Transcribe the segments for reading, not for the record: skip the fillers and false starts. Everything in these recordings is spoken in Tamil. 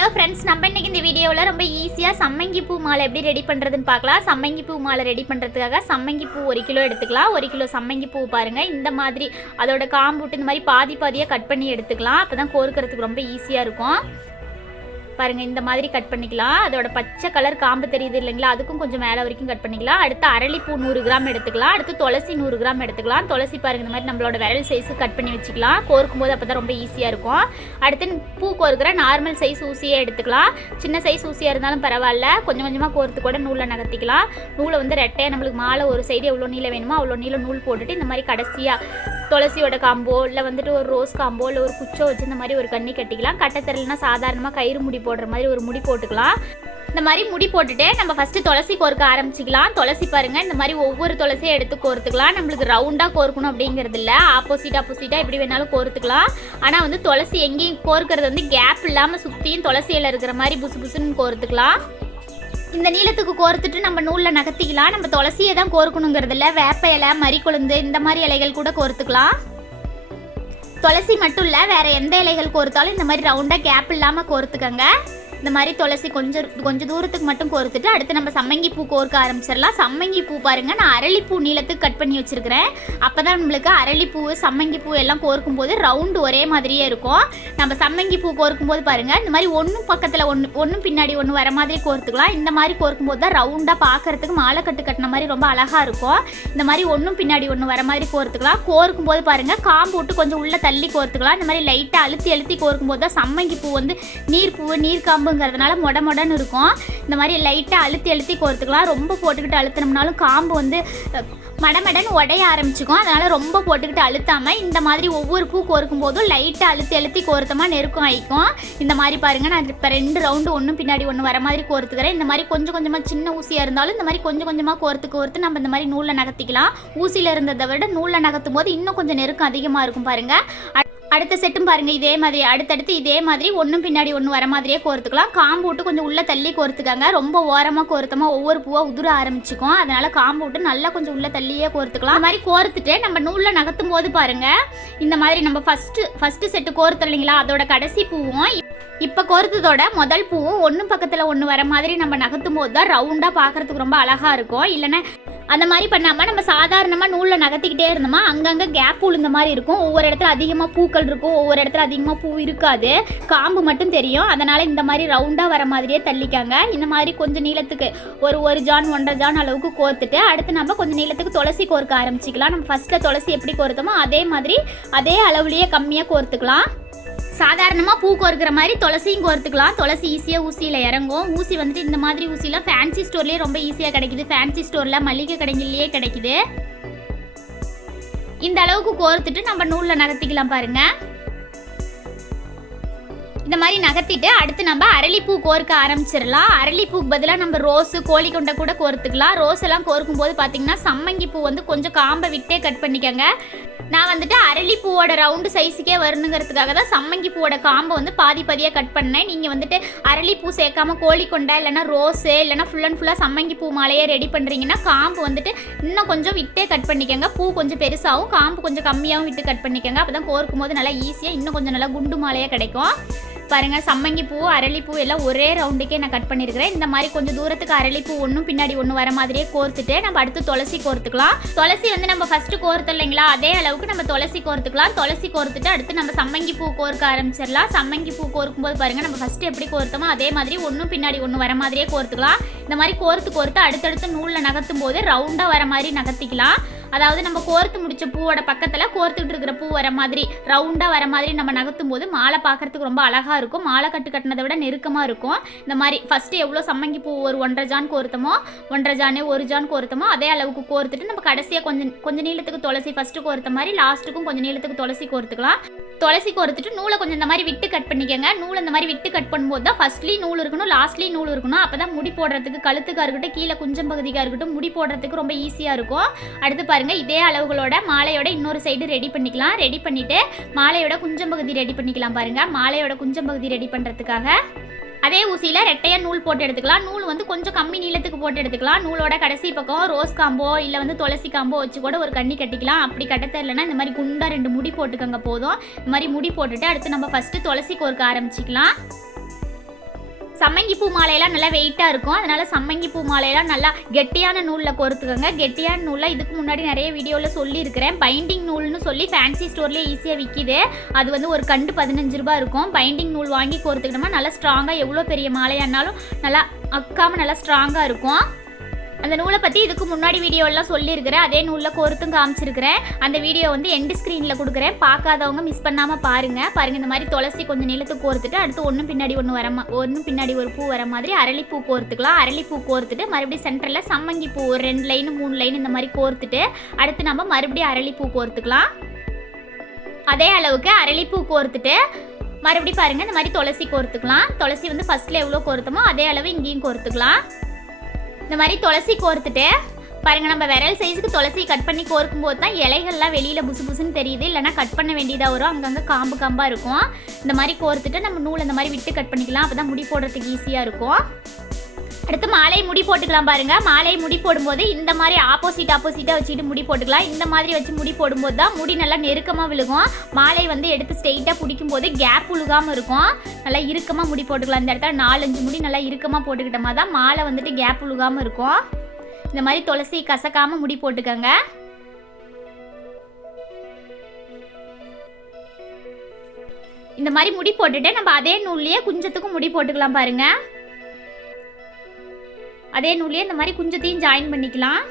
ஹலோ ஃப்ரெண்ட்ஸ், நம்ம இன்னைக்கு இந்த வீடியோவில் ரொம்ப ஈஸியாக சம்மங்கி பூ மாலை எப்படி ரெடி பண்ணுறதுன்னு பார்க்கலாம். சம்மங்கி பூ மாலை ரெடி பண்ணுறதுக்காக சம்மங்கி பூ 1 கிலோ எடுத்துக்கலாம். 1 கிலோ சம்மங்கி பூ பாருங்கள், இந்த மாதிரி அதோட காம்பு விட்டு இந்த மாதிரி பாதியாக கட் பண்ணி எடுத்துக்கலாம். அப்போ தான் கோர்க்கிறதுக்கு ரொம்ப ஈஸியாக இருக்கும். பாருங்கள், இந்த மாதிரி கட் பண்ணிக்கலாம். அதோட பச்சை கலர் காம்பு தெரியுது இல்லைங்களா, அதுக்கும் கொஞ்சம் மேலே வரைக்கும் கட் பண்ணிக்கலாம். அடுத்து அரளிப்பூ 100 கிராம் எடுத்துக்கலாம். அடுத்து துளசி 100 கிராம் எடுத்துக்கலாம். துளசி பாருங்கள், இந்த மாதிரி நம்மளோட விரல் சைஸு கட் பண்ணி வச்சுக்கலாம். கோர்க்கும் போது அப்போ தான் ரொம்ப ஈஸியாக இருக்கும். அடுத்து பூ கோர்க்கிற நார்மல் சைஸ் ஊசியே எடுத்துக்கலாம். சின்ன சைஸ் ஊசியாக இருந்தாலும் பரவாயில்ல, கொஞ்சம் கொஞ்சமாக கோர்த்து கூட நூலில் நகர்த்திக்கலாம். நூலை வந்து ரெட்டையாக நம்மளுக்கு மாலை ஒரு சைடு எவ்வளோ நீளம் வேணுமோ அவ்வளோ நீளம் நூல் போட்டுட்டு இந்த மாதிரி கடைசியாக துளசியோட காம்போ இல்லை வந்துட்டு ஒரு ரோஸ் காம்போ இல்லை ஒரு குச்சோ வச்சு இந்த மாதிரி ஒரு கண்ணி கட்டிக்கலாம். கட்டத்தரலைன்னா சாதாரணமாக கயிறு முடி போடுற மாதிரி ஒரு முடி போட்டுக்கலாம். இந்த மாதிரி முடி போட்டுட்டு நம்ம ஃபஸ்ட்டு துளசி கோர்க்க ஆரம்பிச்சிக்கலாம். துளசி பாருங்கள், இந்த மாதிரி ஒவ்வொரு துளசியை எடுத்து கோர்த்துக்கலாம். நம்மளுக்கு ரவுண்டாக கோர்க்கணும் அப்படிங்கிறது இல்லை, ஆப்போசிட்டாக எப்படி வேணாலும் கோர்த்துக்கலாம். ஆனால் வந்து துளசி எங்கேயும் கோர்க்கிறது வந்து கேப் இல்லாமல் சுற்றியும் துளசி இலை இருக்கிற மாதிரி புசுன்னு கோர்த்துக்கலாம். இந்த நீளத்துக்கு கோர்த்துட்டு நம்ம நூலில் நகர்த்திக்கலாம். நம்ம துளசியை தான் கோர்க்கணுங்கிறது இல்லை, வேப்ப இலை, மறிக்கொழுந்து இந்த மாதிரி இலைகள் கூட கோர்த்துக்கலாம். துளசி மட்டும் இல்லை, வேறு எந்த இலைகள் கோர்த்தாலும் இந்த மாதிரி ரவுண்டாக கேப் இல்லாமல் கோர்த்துக்கங்க. இந்த மாதிரி துளசி கொஞ்சம் தூரத்துக்கு மட்டும் கோர்த்துட்டு அடுத்து நம்ம சம்மங்கி பூ கோர்க்க ஆரம்பிச்சிடலாம். சம்மங்கி பூ பாருங்கள், நான் அரளிப்பூ நீளத்துக்கு கட் பண்ணி வச்சுருக்கிறேன். அப்போ தான் நம்மளுக்கு அரளிப்பூ சம்மங்கி பூ எல்லாம் கோர்க்கும் போது ரவுண்டு ஒரே மாதிரியே இருக்கும். நம்ம சம்மங்கி பூ கோர்க்கும் போது பாருங்கள், இந்த மாதிரி ஒன்றும் பக்கத்தில் ஒன்றும் பின்னாடி ஒன்று வர மாதிரி கோர்த்துக்கலாம். இந்த மாதிரி கோர்க்கும் போது தான் ரவுண்டாக பார்க்குறதுக்கு மாலை கட்டின மாதிரி ரொம்ப அழகாக இருக்கும். இந்த மாதிரி ஒன்றும் பின்னாடி ஒன்று வர மாதிரி கோர்த்துக்கலாம். கோர்க்கும் போது பாருங்கள், காம்பு விட்டு கொஞ்சம் உள்ளே தள்ளி கோர்த்துக்கலாம். இந்த மாதிரி லைட்டாக அழுத்தி கோர்க்கும் போது தான் சம்மங்கி பூ வந்து நீர் காம்பு ங்கிறதுனால மொடன்னு இருக்கும். இந்த மாதிரி லைட்டாக அழுத்தி கோர்த்துக்கலாம். ரொம்ப போட்டுக்கிட்டு அழுத்தினோம்னாலும் காம்பு வந்து மடமடன்னு உடைய ஆரம்பிச்சுக்கும். அதனால் ரொம்ப போட்டுக்கிட்டு அழுத்தாமல் இந்த மாதிரி ஒவ்வொரு பூ கோர்க்கும் போதும் லைட்டாக அழுத்தி கோர்த்தமாக நெருக்கம் ஆகிக்கும். இந்த மாதிரி பாருங்கள், நான் இப்போ 2 ரவுண்டு ஒன்றும் பின்னாடி ஒன்று வர மாதிரி கோர்த்துக்கிறேன். இந்த மாதிரி கொஞ்சமாக சின்ன ஊசியாக இருந்தாலும் இந்த மாதிரி கொஞ்சமாக கோர்த்து நம்ம இந்த மாதிரி நூலில் நகர்த்திக்கலாம். ஊசியில் இருந்ததை விட நூலில் நகர்த்தும் போது இன்னும் கொஞ்சம் நெருக்கம் அதிகமாக இருக்கும் பாருங்கள். அடுத்த செட்டும் பாருங்கள், இதே மாதிரி அடுத்தடுத்து இதே மாதிரி ஒன்றும் பின்னாடி ஒன்று வர மாதிரியே கோர்த்துக்கலாம். காம்பு விட்டு கொஞ்சம் உள்ளே தள்ளி கோர்த்துக்காங்க. ரொம்ப ஓரமாக கோர்த்தமாக ஒவ்வொரு பூவாக உதிர ஆரம்பிச்சுக்கும். அதனால் காம்பு விட்டு நல்லா கொஞ்சம் உள்ளே தள்ளியே கோர்த்துக்கலாம். இந்த மாதிரி கோர்த்துட்டு நம்ம நூலில் நகர்த்தும் போது பாருங்கள், இந்த மாதிரி நம்ம ஃபஸ்ட்டு செட்டு கோர்த்து இல்லைங்களா, அதோட கடைசி பூவும் இப்போ கோர்த்ததோட முதல் பூவும் ஒன்று பக்கத்தில் ஒன்று வர மாதிரி நம்ம நகர்த்தும் போது தான் ரவுண்டாக பார்க்குறதுக்கு ரொம்ப அழகாக இருக்கும். இல்லைன்னா அந்த மாதிரி பண்ணாமல் நம்ம சாதாரணமாக நூலில் நகர்த்திக்கிட்டே இருந்தோமா அங்கங்கே கேப் உளுந்த மாதிரி இருக்கும். ஒவ்வொரு இடத்துல அதிகமாக பூக்கள் இருக்கும், ஒவ்வொரு இடத்துல அதிகமாக பூ இருக்காது, காம்பு மட்டும் தெரியும். அதனால் இந்த மாதிரி ரவுண்டாக வர மாதிரியே தள்ளிக்காங்க. இந்த மாதிரி கொஞ்சம் நீளத்துக்கு ஒரு ஜான் 1.5 ஜான் அளவுக்கு கோர்த்துட்டு அடுத்து நம்ம கொஞ்சம் நீளத்துக்கு துளசி கோர்க்க ஆரம்பிச்சிக்கலாம். நம்ம ஃபஸ்ட்டில் துளசி எப்படி கோர்த்தோமோ அதே மாதிரி அதே அளவுலேயே கம்மியாக கோர்த்துக்கலாம். சாதாரணமாக பூ கோர்க்கிற மாதிரி துளசியும் கோர்த்துக்கலாம். துளசி ஈஸியாக ஊசியில் இறங்கும். ஊசி வந்துட்டு இந்த மாதிரி ஊசிலாம் ஃபேன்சி ஸ்டோர்லேயே ரொம்ப ஈஸியாக கிடைக்குது. ஃபேன்சி ஸ்டோரில் மளிகை கடைகள்லேயே கிடைக்குது. இந்த அளவுக்கு கோர்த்துட்டு நம்ம நூலில் நகர்த்திக்கலாம் பாருங்கள். இந்த மாதிரி நகர்த்திட்டு அடுத்து நம்ம அரளிப்பூ கோர்க்க ஆரம்பிச்சிடலாம். அரளிப்பூக்கு பதிலாக நம்ம ரோஸு கோழிக்கொண்டை கூட கோர்த்துக்கலாம். ரோஸ் எல்லாம் கோர்க்கும் போது பார்த்தீங்கன்னா சம்மங்கி பூ வந்து கொஞ்சம் காம்பை விட்டே கட் பண்ணிக்கோங்க. நான் வந்துட்டு அரளிப்பூவோட ரவுண்டு சைஸுக்கே வரணுங்கிறதுக்காக தான் சம்மங்கி பூவோட காம்பை வந்து பாதியாக கட் பண்ணேன். நீங்கள் வந்துட்டு அரளிப்பூ சேர்க்காம கோழிக்கொண்டை இல்லைனா ரோஸு இல்லைனா ஃபுல்லாக சம்மங்கி பூ மாலையே ரெடி பண்ணுறீங்கன்னா காம்பு வந்துட்டு இன்னும் கொஞ்சம் விட்டே கட் பண்ணிக்கோங்க. பூ கொஞ்சம் பெருசாகவும் காம்பு கொஞ்சம் கம்மியாகவும் விட்டு கட் பண்ணிக்கோங்க. அப்போ தான் கோர்க்கும் போது நல்லா ஈஸியாக இன்னும் கொஞ்சம் நல்லா குண்டு மாலையாக கிடைக்கும். பாருங்கள், சம்மங்கி பூ அரளிப்பூ எல்லாம் ஒரே ரவுண்டுக்கே நான் கட் பண்ணியிருக்கிறேன். இந்த மாதிரி கொஞ்சம் தூரத்துக்கு அரளிப்பூ ஒன்றும் பின்னாடி ஒன்று வர மாதிரியே கோர்த்துட்டு நம்ம அடுத்து துளசி கோர்த்துக்கலாம். துளசி வந்து நம்ம ஃபஸ்ட்டு கோர்த்து இல்லைங்களா, அதே அளவுக்கு நம்ம துளசி கோர்த்துக்கலாம். துளசி கோர்த்துட்டு அடுத்து நம்ம சம்மங்கி பூ கோர்க்க ஆரம்பிச்சிடலாம். சம்மங்கி பூ கோர்க்கும் போது பாருங்கள், நம்ம ஃபஸ்ட்டு எப்படி கோர்த்தோமோ அதே மாதிரி ஒன்றும் பின்னாடி ஒன்று வர மாதிரியே கோர்த்துக்கலாம். இந்த மாதிரி கோர்த்து அடுத்தடுத்து நூலில் நகர்த்தும் போது ரவுண்டாக வர மாதிரி நகர்த்திக்கலாம். அதாவது நம்ம கோர்த்து முடிச்ச பூவோட பக்கத்தில் கோர்த்துட்டு இருக்கிற பூ வர மாதிரி ரவுண்டாக வர மாதிரி நம்ம நகர்த்தும் போது மாலை பார்க்குறதுக்கு ரொம்ப அழகாக இருக்கும். மாலை கட்டினதை விட நெருக்கமாக இருக்கும். இந்த மாதிரி ஃபஸ்ட்டு எவ்வளோ சம்மங்கி பூ ஒரு 1.5 ஜான் கோர்த்தமோ 1.5 ஜான் 1 ஜான் கோர்த்தமோ அதே அளவுக்கு கோர்த்துட்டு நம்ம கடைசியாக கொஞ்சம் நீளத்துக்கு துளசி ஃபஸ்ட்டு கோர்த்த மாதிரி லாஸ்ட்டுக்கும் கொஞ்சம் நீளத்துக்கு துளசி கோர்த்துக்கலாம். துளசி கோர்த்துட்டு நூலை கொஞ்சம் இந்த மாதிரி விட்டு கட் பண்ணிக்கோங்க. நூல் இந்த மாதிரி விட்டு கட் பண்ணும்போது தான் ஃபஸ்ட்லேயும் நூல் இருக்கணும், லாஸ்ட்லேயும் நூல் இருக்கணும். அப்போ தான் முடி போடுறதுக்கு கழுத்துக்காக இருக்கட்டும் கீழே குஞ்சம் பகுதிக்காக இருக்கட்டும் முடி போடுறதுக்கு ரொம்ப ஈஸியாக இருக்கும். அடுத்து பாருங்கள், இதே அளவுகளோட மாலையோட இன்னொரு சைடு ரெடி பண்ணிக்கலாம். ரெடி பண்ணிவிட்டு மாலையோட குஞ்சம் பகுதி ரெடி பண்ணிக்கலாம். பாருங்கள், மாலையோட குஞ்சம் பகுதி ரெடி பண்ணுறதுக்காக அதே ஊசியில் ரெட்டையாக நூல் போட்டு எடுத்துக்கலாம். நூல் வந்து கொஞ்சம் கம்மி நீளத்துக்கு போட்டு எடுத்துக்கலாம். நூலோட கடைசி பக்கம் ரோஸ் காம்போ இல்லை வந்து துளசி காம்போ வச்சு கூட ஒரு கண்ணி கட்டிக்கலாம். அப்படி கட்ட தெரியலன்னா இந்த மாதிரி குண்டா 2 முடி போட்டுக்கோங்க போதும். இந்த மாதிரி முடி போட்டுட்டு அடுத்து நம்ம ஃபஸ்ட்டு துளசி கோர்க்க ஆரம்பிச்சிக்கலாம். சம்மங்கி பூ மாலையெல்லாம் நல்லா வெயிட்டாக இருக்கும். அதனால் சம்மங்கி பூ மாலையெல்லாம் நல்லா கெட்டியான நூலில் கோர்த்துக்கோங்க. கெட்டியான நூலில் இதுக்கு முன்னாடி நிறைய வீடியோவில் சொல்லியிருக்கிறேன். பைண்டிங் நூல்னு சொல்லி ஃபேன்சி ஸ்டோர்லேயே ஈஸியாக விற்கிது. அது வந்து ஒரு கண்டு 15 ரூபா இருக்கும். பைண்டிங் நூல் வாங்கி கோர்த்துக்கிட்டோம்னா நல்லா ஸ்ட்ராங்காக எவ்வளோ பெரிய மாலையானாலும் நல்லா அக்காமல் நல்லா ஸ்ட்ராங்காக இருக்கும். அந்த நூலை பற்றி இதுக்கு முன்னாடி வீடியோலாம் சொல்லியிருக்கிறேன். அதே நூலில் கோர்த்தும் காமிச்சிருக்கிறேன். அந்த வீடியோ வந்து எண்டு ஸ்க்ரீனில் கொடுக்குறேன். பார்க்காதவங்க மிஸ் பண்ணாமல் பாருங்கள். இந்த மாதிரி துளசி கொஞ்சம் நிலத்துக்கு கோர்த்துட்டு அடுத்து ஒன்று பின்னாடி ஒரு பூ வர மாதிரி அரளிப்பூ கோர்த்துக்கலாம். அரளிப்பூ கோர்த்துட்டு மறுபடியும் சென்டரில் சம்மங்கி பூ ஒரு 2 லைன் 3 லைன் இந்த மாதிரி கோர்த்துட்டு அடுத்து நம்ம மறுபடியும் அரளிப்பூ கோர்த்துக்கலாம். அதே அளவுக்கு அரளிப்பூ கோர்த்துட்டு மறுபடியும் பாருங்கள் இந்த மாதிரி துளசி கோர்த்துக்கலாம். துளசி வந்து ஃபஸ்ட்டில் எவ்வளோ கோர்த்தமோ அதே அளவு இங்கேயும் கோர்த்துக்கலாம். இந்த மாதிரி துளசி கோர்த்துட்டு பாருங்கள், நம்ம விரல் சைஸுக்கு துளசி கட் பண்ணி கோர்க்கும் போது தான் இலைகள்லாம் வெளியில் புசு புசுன்னு தெரியுது. இல்லைனா கட் பண்ண வேண்டியதாக வரும். அங்கங்கே காம்பாக இருக்கும். இந்த மாதிரி கோர்த்துட்டு நம்ம நூல் இந்த மாதிரி விட்டு கட் பண்ணிக்கலாம். அப்போ தான் முடி போடுறதுக்கு ஈஸியாக இருக்கும். அடுத்து மாலை முடி போட்டுக்கலாம். பாருங்கள், மாலை முடி போடும்போது இந்த மாதிரி ஆப்போசிட்டாக வச்சுட்டு முடி போட்டுக்கலாம். இந்த மாதிரி வச்சு முடி போடும்போது தான் முடி நல்லா நெருக்கமாக விழுகும். மாலை வந்து எடுத்து ஸ்ட்ரெயிட்டாக பிடிக்கும் போது கேப் விழுகாமல் இருக்கும். நல்லா இறுக்கமாக முடி போட்டுக்கலாம். இந்த இடத்துல 4-5 முடி நல்லா இறுக்கமாக போட்டுக்கிட்டோமா தான் மாலை வந்துட்டு கேப் விழுகாமல் இருக்கும். இந்த மாதிரி துளசி கசக்காமல் முடி போட்டுக்கோங்க. இந்த மாதிரி முடி போட்டுட்டு நம்ம அதே நூல்லையே குஞ்சத்துக்கும் முடி போட்டுக்கலாம். பாருங்கள், அதே நூல்லையே இந்த மாதிரி குஞ்சத்தையும் ஜாயின் பண்ணிக்கலாம்.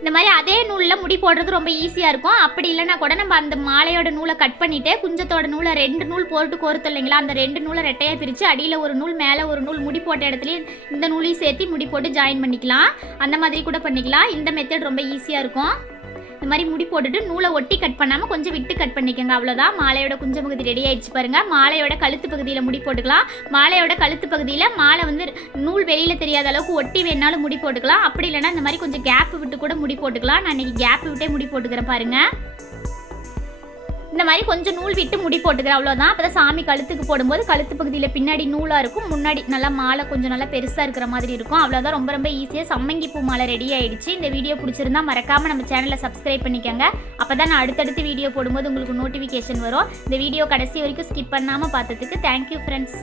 இந்த மாதிரி அதே நூலில் முடி போடுறது ரொம்ப ஈஸியாக இருக்கும். அப்படி இல்லைன்னா கூட நம்ம அந்த மாலையோட நூலை கட் பண்ணிவிட்டு குஞ்சத்தோட நூலை 2 நூல் போட்டு கோர்த்து இல்லைங்களா, அந்த 2 நூலை ரெட்டையாக பிரித்து அடியில் ஒரு நூல் மேலே ஒரு நூல் முடி போட்ட இடத்துலையே இந்த நூலையும் சேர்த்து முடி போட்டு ஜாயின் பண்ணிக்கலாம். அந்த மாதிரி கூட பண்ணிக்கலாம். இந்த மெத்தட் ரொம்ப ஈஸியாக இருக்கும். இந்த மாதிரி முடி போட்டுட்டு நூலை ஒட்டி கட் பண்ணாமல் கொஞ்சம் விட்டு கட் பண்ணிக்கோங்க. அவ்வளோதான், மாலையோட குஞ்ச பகுதி ரெடி ஆயிடுச்சு. பாருங்கள், மாலையோட கழுத்து பகுதியில் முடி போட்டுக்கலாம். மாலையோட கழுத்து பகுதியில் மாலை வந்து நூல் வெளியில் தெரியாத அளவுக்கு ஒட்டி வேணாலும் முடி போட்டுக்கலாம். அப்படி இல்லைனா இந்த மாதிரி கொஞ்சம் கேப் விட்டு கூட முடி போட்டுக்கலாம். நான் இன்றைக்கி கேப் விட்டே முடி போட்டுக்கிறேன். பாருங்கள், இந்த மாதிரி கொஞ்சம் நூல் விட்டு முடி போட்டுக்கிறேன். அவ்வளோதான். அப்போ தான் சாமி கழுத்துக்கு போடும்போது கழுத்து பகுதியில் பின்னாடி நூலாக இருக்கும், முன்னாடி நல்லா மாலை கொஞ்சம் நல்லா பெருசாக இருக்கிற மாதிரி இருக்கும். அவ்வளோதான், ரொம்ப ரொம்ப ஈஸியாக சம்மங்கி பூ மாலை ரெடி ஆகிடுச்சு. இந்த வீடியோ பிடிச்சிருந்தா மறக்காமல் நம்ம சேனலை சப்ஸ்கிரைப் பண்ணிக்கோங்க. அப்போ தான் நான் அடுத்தடுத்து வீடியோ போடும்போது உங்களுக்கு நோட்டிஃபிகேஷன் வரும். இந்த வீடியோ கடைசி வரைக்கும் ஸ்கிப் பண்ணாமல் பார்த்ததுக்கு தேங்க்யூ ஃப்ரெண்ட்ஸ்.